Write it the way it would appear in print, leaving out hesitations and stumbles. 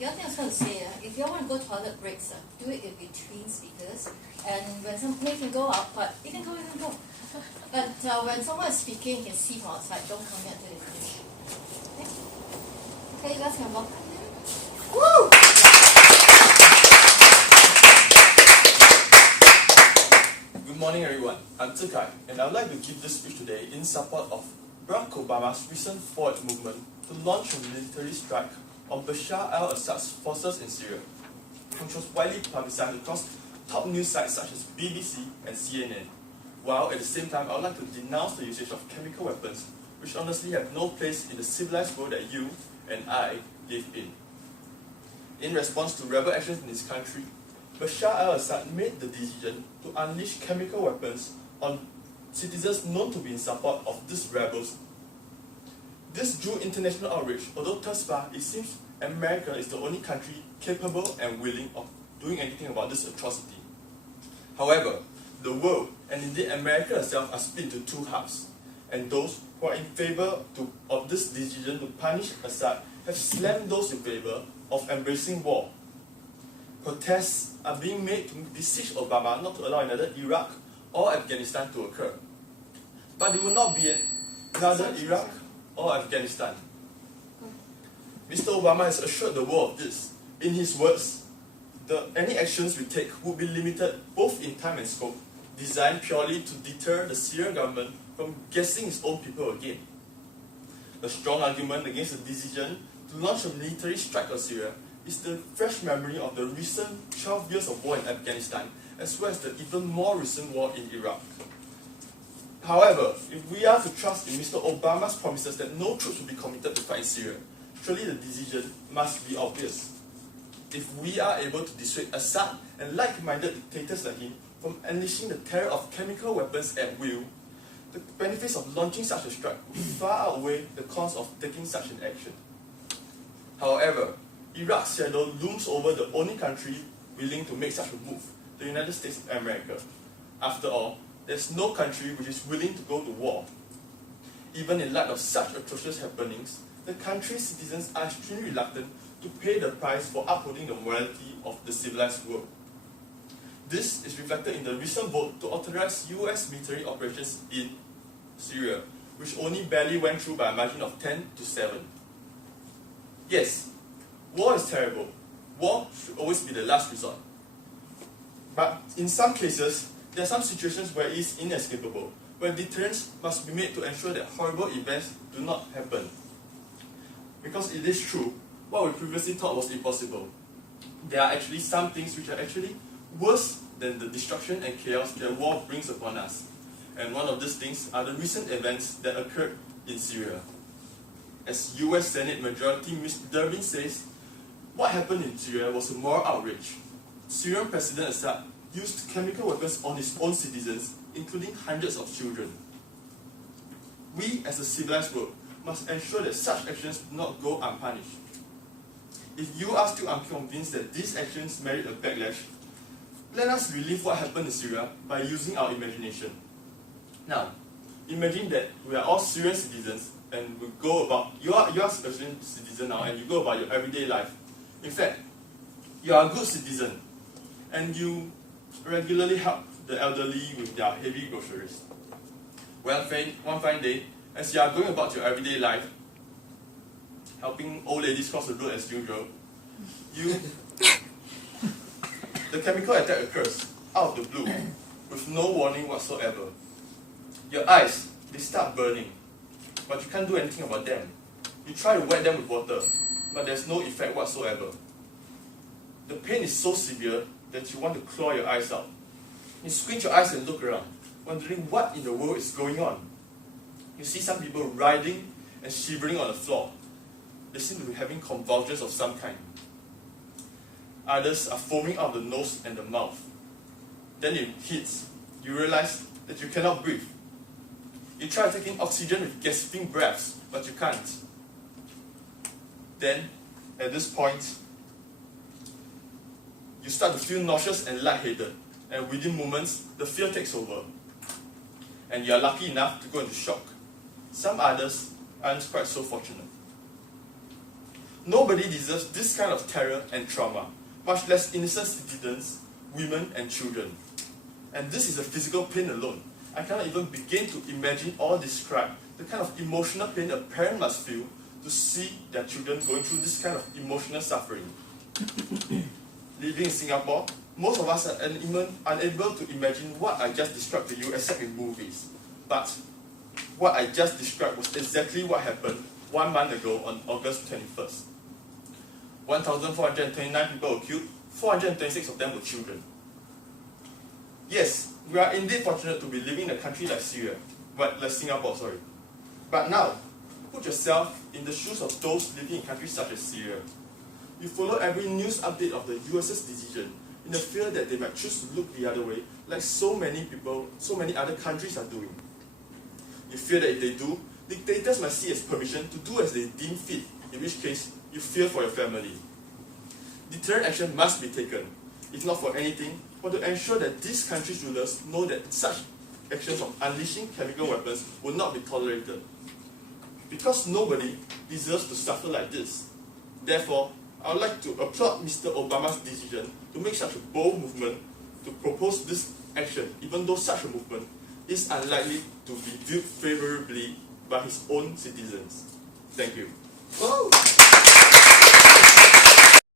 the other thing I was going to say, if you all want to go toilet breaks, do it in between speakers. And when you can go out, but you can go. But when someone is speaking, you can see from outside. Don't come here until they finish. Okay, you guys can walk. Woo! Good morning, everyone. I'm Tze Kai, and I would like to give this speech today in support of Barack Obama's recent forward movement to launch a military strike on Bashar al-Assad's forces in Syria, which was widely publicized across top news sites such as BBC and CNN. While at the same time, I would like to denounce the usage of chemical weapons, which honestly have no place in the civilized world that you and I live in. In response to rebel actions in his country, Bashar al-Assad made the decision to unleash chemical weapons on citizens known to be in support of these rebels. This drew international outrage, although thus far it seems America is the only country capable and willing of doing anything about this atrocity. However, the world, and indeed America herself, are split into two halves, and those who are in favor of this decision to punish Assad have slammed those in favor of embracing war. Protests are being made to beseech Obama not to allow another Iraq or Afghanistan to occur. But it will not be another Iraq or Afghanistan. Mr. Obama has assured the world of this. In his words, any actions we take would be limited both in time and scope, designed purely to deter the Syrian government from gassing its own people again. A strong argument against the decision to launch a military strike on Syria is the fresh memory of the recent 12 years of war in Afghanistan, as well as the even more recent war in Iraq. However, if we are to trust in Mr. Obama's promises that no troops will be committed to fight in Syria, surely the decision must be obvious. If we are able to dissuade Assad and like-minded dictators like him from unleashing the terror of chemical weapons at will, the benefits of launching such a strike will far outweigh the cost of taking such an action. However, Iraq's shadow looms over the only country willing to make such a move, the United States of America. After all, there's no country which is willing to go to war. Even in light of such atrocious happenings, the country's citizens are extremely reluctant to pay the price for upholding the morality of the civilized world. This is reflected in the recent vote to authorize US military operations in Syria, which only barely went through by a margin of 10-7. Yes, war is terrible. War should always be the last resort. But in some cases, there are some situations where it is inescapable, where deterrence must be made to ensure that horrible events do not happen. Because it is true, what we previously thought was impossible. There are actually some things which are actually worse than the destruction and chaos that war brings upon us. And one of these things are the recent events that occurred in Syria. As US Senate Majority Mr. Durbin says, what happened in Syria was a moral outrage. Syrian President Assad used chemical weapons on his own citizens, including hundreds of children. We, as a civilized world, must ensure that such actions do not go unpunished. If you are still unconvinced that these actions merit a backlash, let us relive what happened in Syria by using our imagination. Now, imagine that we are all Syrian citizens and we go about, you are a Syrian citizen now and you go about your everyday life. In fact, you are a good citizen and you regularly help the elderly with their heavy groceries. One fine day, as you are going about your everyday life, helping old ladies cross the road as usual, the chemical attack occurs out of the blue, with no warning whatsoever. Your eyes, they start burning, but you can't do anything about them. You try to wet them with water, but there's no effect whatsoever. The pain is so severe that you want to claw your eyes out. You squint your eyes and look around, wondering what in the world is going on. You see some people writhing and shivering on the floor. They seem to be having convulsions of some kind. Others are foaming out the nose and the mouth. Then it hits. You realize that you cannot breathe. You try taking oxygen with gasping breaths, but you can't. Then, at this point, you start to feel nauseous and lightheaded, and within moments, the fear takes over. And you are lucky enough to go into shock. Some others aren't quite so fortunate. Nobody deserves this kind of terror and trauma, much less innocent citizens, women and children. And this is a physical pain alone. I cannot even begin to imagine or describe the kind of emotional pain a parent must feel to see their children going through this kind of emotional suffering. Living in Singapore, most of us are unable to imagine what I just described to you except in movies. But what I just described was exactly what happened 1 month ago on August 21st. 1,429 people were killed, 426 of them were children. Yes, we are indeed fortunate to be living in a country like Singapore. But now, put yourself in the shoes of those living in countries such as Syria. You follow every news update of the US's decision in the fear that they might choose to look the other way, like so many people, so many other countries are doing. You fear that if they do, dictators might see it as permission to do as they deem fit, in which case you fear for your family. Deterrent action must be taken, if not for anything, but to ensure that these countries' rulers know that such actions of unleashing chemical weapons will not be tolerated. Because nobody deserves to suffer like this. Therefore, I would like to applaud Mr. Obama's decision to make such a bold movement to propose this action, even though such a movement is unlikely to be viewed favorably by his own citizens. Thank you. Whoa.